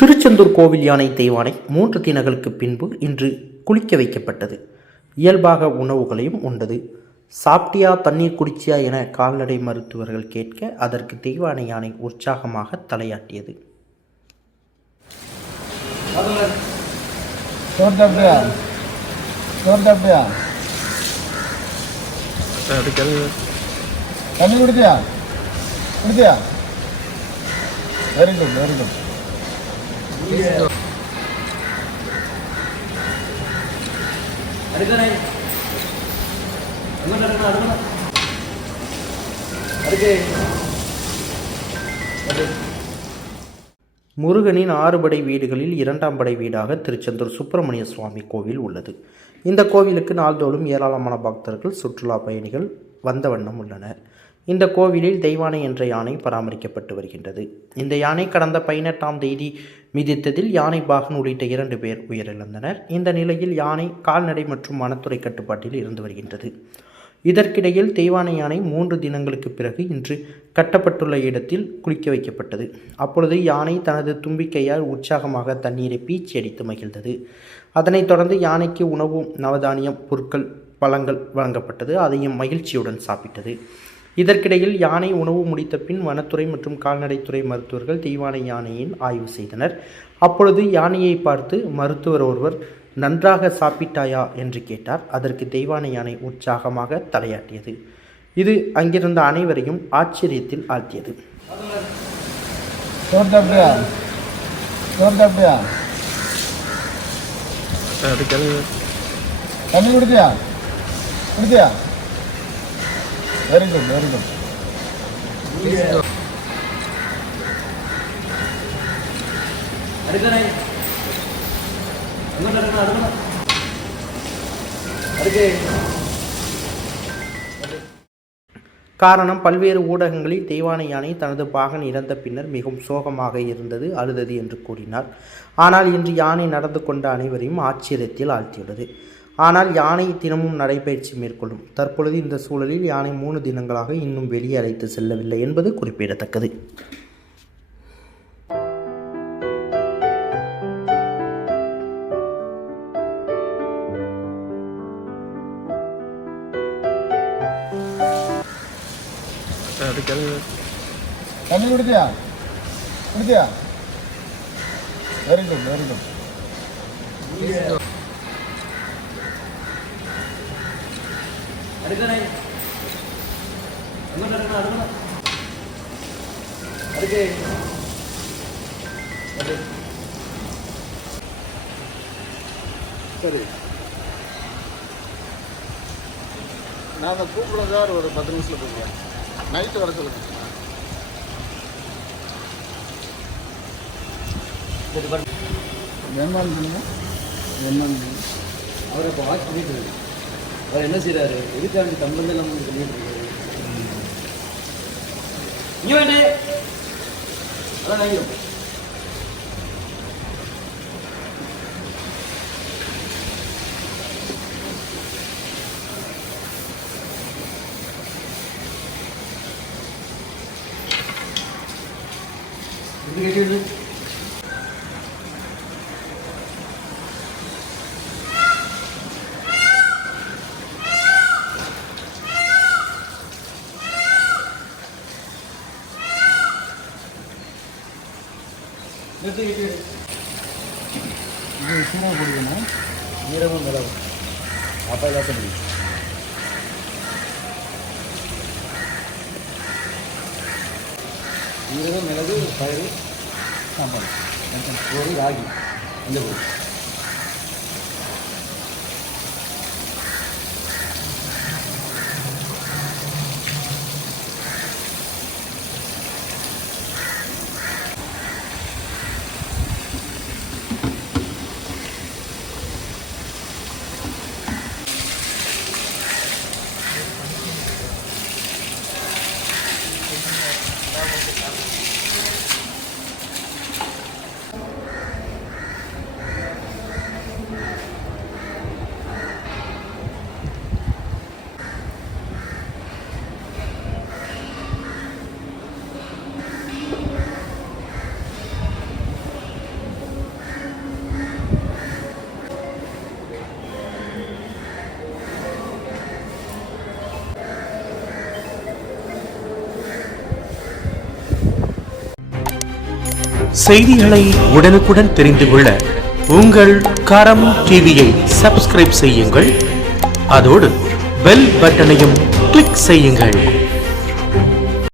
திருச்செந்தூர் கோவில் யானை தெய்வானை 3 தினங்களுக்கு பின்பு இன்று குளிக்க வைக்கப்பட்டது. இயல்பாக உணவுகளையும் உண்டது. சாப்பிட்டியா, தண்ணீர் குடிச்சியா என கால்நடை மருத்துவர்கள் கேட்க அதற்கு தெய்வானை யானை உற்சாகமாக தலையாட்டியது. Very good very good. முருகனின் 6 படை வீடுகளில் 2ஆம் படை வீடாக திருச்செந்தூர் சுப்பிரமணிய சுவாமி கோவில் உள்ளது. இந்த கோவிலுக்கு நாள்தோறும் ஏராளமான பக்தர்கள், சுற்றுலா பயணிகள் வந்த வண்ணம் உள்ளனர். இந்த கோவிலில் தெய்வானை என்ற யானை பராமரிக்கப்பட்டு வருகின்றது. இந்த யானை கடந்த 18ஆம் தேதி மிதித்ததில் யானை பாகன் உள்ளிட்ட 2 பேர் உயிரிழந்தனர். இந்த நிலையில் யானை கால்நடை மற்றும் வனத்துறை கட்டுப்பாட்டில் இருந்து வருகின்றது. இதற்கிடையில் தெய்வானை யானை 3 தினங்களுக்கு பிறகு இன்று கட்டப்பட்டுள்ள இடத்தில் குளிக்க வைக்கப்பட்டது. அப்பொழுது யானை தனது தும்பிக்கையால் உற்சாகமாக தண்ணீரை பீச்சி அடித்து மகிழ்ந்தது. அதனைத் தொடர்ந்து யானைக்கு உணவு, நவதானியம், பொருட்கள், பழங்கள் வழங்கப்பட்டது. அதையும் மகிழ்ச்சியுடன் சாப்பிட்டது. இதற்கிடையில் யானை உணவு முடித்த பின் வனத்துறை மற்றும் கால்நடைத்துறை மருத்துவர்கள் தெய்வானை யானையின் ஆய்வு செய்தனர். அப்பொழுது யானையை பார்த்து மருத்துவர் ஒருவர், நன்றாக சாப்பிட்டாயா என்று கேட்டார். அதற்கு தெய்வானை யானை உற்சாகமாக தலையாட்டியது. இது அங்கிருந்த அனைவரையும் ஆச்சரியத்தில் ஆழ்த்தியது. Very good very good. காரணம், பல்வேறு ஊடகங்களில் தெய்வானை யானை தனது பாகன் இறந்த பின்னர் மிகவும் சோகமாக இருந்தது, அழுதது என்று கூறினார். ஆனால் இன்று யானை நடந்து கொண்ட அனைவரையும் ஆச்சரியத்தில் ஆழ்த்தியுள்ளது. ஆனால் யானை தினமும் நடைபயிற்சி மேற்கொள்ளும். தற்பொழுது இந்த சூழலில் யானை 3 தினங்களாக இன்னும் வெளியே அழைத்து செல்லவில்லை என்பது குறிப்பிடத்தக்கது. Very good very good. சரி, நான் கூப்பிட சார், ஒரு 10 நிமிஷத்தில் போடுவேன். நைட்டு வர சொல்லுங்க. என்னன்னு சொல்லுங்க. என்னன்னு அவரை இப்போ வாட்ச் பண்ணிட்டு இருக்கு. அவர் என்ன செய்யறாரு, எதுக்காண்டி தமிழ்ல எல்லாம் சொல்லிட்டு இருக்காரு. இங்க வேண்டே அதான் வாங்கிடும். இது கேட்டு சூறாக போடுவேன். நீரமும் நிலவும் அப்போ எல்லாத்த முடியும். நீரமும் மிளகு, பயிறு, சாம்பார், ஒரு ராகி, அந்த பொருள். செய்திகளை உடனுக்குடன் தெரிந்து கொள்ள உங்கள் கரம் டிவியை சப்ஸ்கிரைப் செய்யுங்கள். அதோடு பெல் பட்டனையும் கிளிக் செய்யுங்கள்.